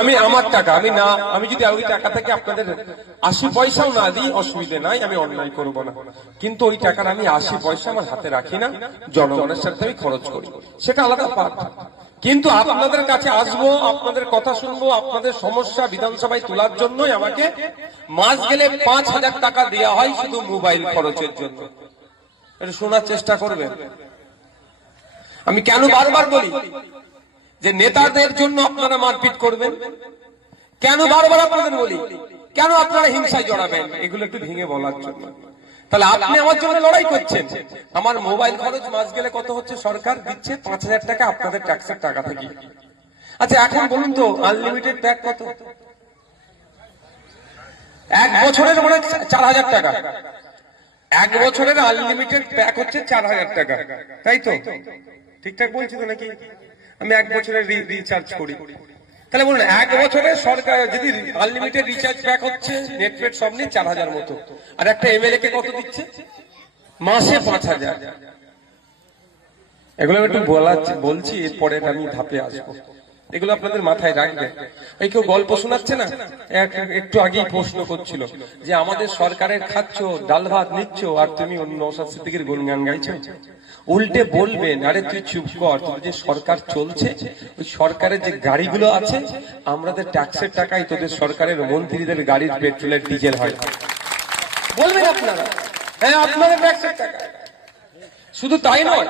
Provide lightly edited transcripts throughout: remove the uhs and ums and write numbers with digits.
আমি আমার টাকা আমি যদি ওই টাকা থেকে আপনাদের 80 পয়সাও না দিই অসুবিধে নাই, আমি অন্যায় করব না। কিন্তু ওই টাকার আমি 80 পয়সা আমার হাতে রাখি না, জনগণের সাথে আমি খরচ করি, সেটা আলাদা পাঠ। কিন্তু আপনাদের কাছে আসবো, আপনাদের কথা শুনবো, আপনাদের সমস্যা বিধানসভায় তোলার জন্যই আমাকে মাস গেলে 5,000 টাকা দেওয়া হয় শুধু মোবাইল খরচের জন্য। এটা শোনার চেষ্টা করবেন। আমি কেন বারবার বলি যে নেতাদের জন্য আপনারা মারপিট করবেন, কেন বারবার আপনাদের বলি কেন আপনারা হিংসায় জড়াবেন, এগুলো একটু ভেঙে বলার জন্য। তাহলে আপনি আমার জন্য লড়াই করছেন, আমার মোবাইল খরচ মাস গেলে কত হচ্ছে? সরকার দিচ্ছে 5,000 টাকা আপনাদের ট্যাক্সের টাকা থেকে। আচ্ছা এখন বলুন তো আনলিমিটেড প্যাক কত? 1 বছরের মানে 4,000 টাকা। 1 বছরের আনলিমিটেড প্যাক হচ্ছে 4,000 টাকা, তাই তো? ঠিকঠাক বলছি তো নাকি? আমি 1 বছরের রিচার্জ করি, তাহলে বলুন 1 বছরে সরকার যদি আনলিমিটেড রিচার্জ প্যাক হচ্ছে নেট পেট সব নিয়ে 4,000 মতো, আর একটা এমএলএ কে কত দিচ্ছে? মাসে 5,000। এগুলো একটু বলছি, এরপরে আমি ধাপে আসবো, এগুলো আপনাদের মাথায় রাখবেন। এই কেউ গল্প শোনাচ্ছে না, একটু আগেই প্রশ্ন করছিল যে আমাদের সরকারের খাচ্ছ, ডাল ভাত নিচ্ছ, আর তুমি অন্য নওশাদ সিদ্দিকীর গুণগান গাইছো। উল্টে বলবেন আরে তুই চুপ কর, তোদের যে সরকার চলছে ওই সরকারের যে গাড়িগুলো আছে আমাদের ট্যাক্সের টাকায় তোদের সরকারের মন্ত্রীদের গাড়ির পেট্রোলের ডিজেল হয়, বলবেন আপনারা। হ্যাঁ, আপনাদের ট্যাক্সের টাকা। শুধু তাই নয়,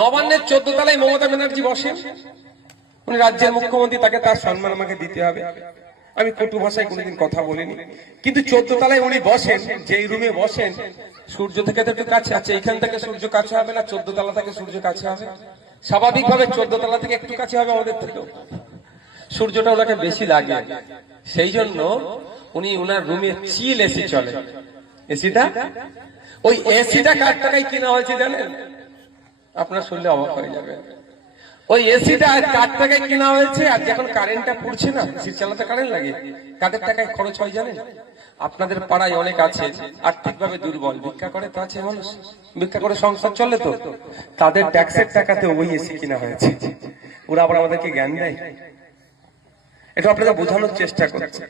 নবান্নের 14 তলায় মমতা ব্যানার্জি বসেন, উনি রাজ্যের মুখ্যমন্ত্রী, তাকে তার সম্মান আমাকে দিতে হবে। আমি কটু ভাষায় কোনোদিন কথা বলিনি, কিন্তু 14 তলায় উনি বসেন, যেই রুমে বসেন সূর্য থেকে তো একটু কাছে আছে, এখান থেকে সূর্য কাছে হবে না, 14 তলা থেকে সূর্য কাছে হবে? স্বাভাবিকভাবে 14 তলা থেকে একটু কাছে হবে আমাদের থেকেও, সূর্যটা ওনাকে বেশি লাগে। সেই জন্য উনি ওনার রুমে চিল এসি চলে। এসিটা, ওই এসিটা কার টাকায় কেনা হয়েছে জানেন? আপনারা শুনলে অবাক হয়ে যাবেন। ওই এসিটা কার টাকায় কেনা হয়েছে? আর যখন কারেন্টটা পড়ছে না, এসি চালাতে কারেন্ট লাগে, কাদের টাকায় খরচ হয় জানেন? আপনাদের পাড়ায় অনেক আছে আর্থিকভাবে দুর্বল, ভিক্ষা করে তো আছে মানুষ, ভিক্ষা করে সংসার চলে, তো তাদের ট্যাক্সের টাকাতে ওই এসি কেনা হয়েছে। ওরা আবার আমাদেরকে জ্ঞান দেয়, এটা আপনাদের বোঝানোর চেষ্টা করছে।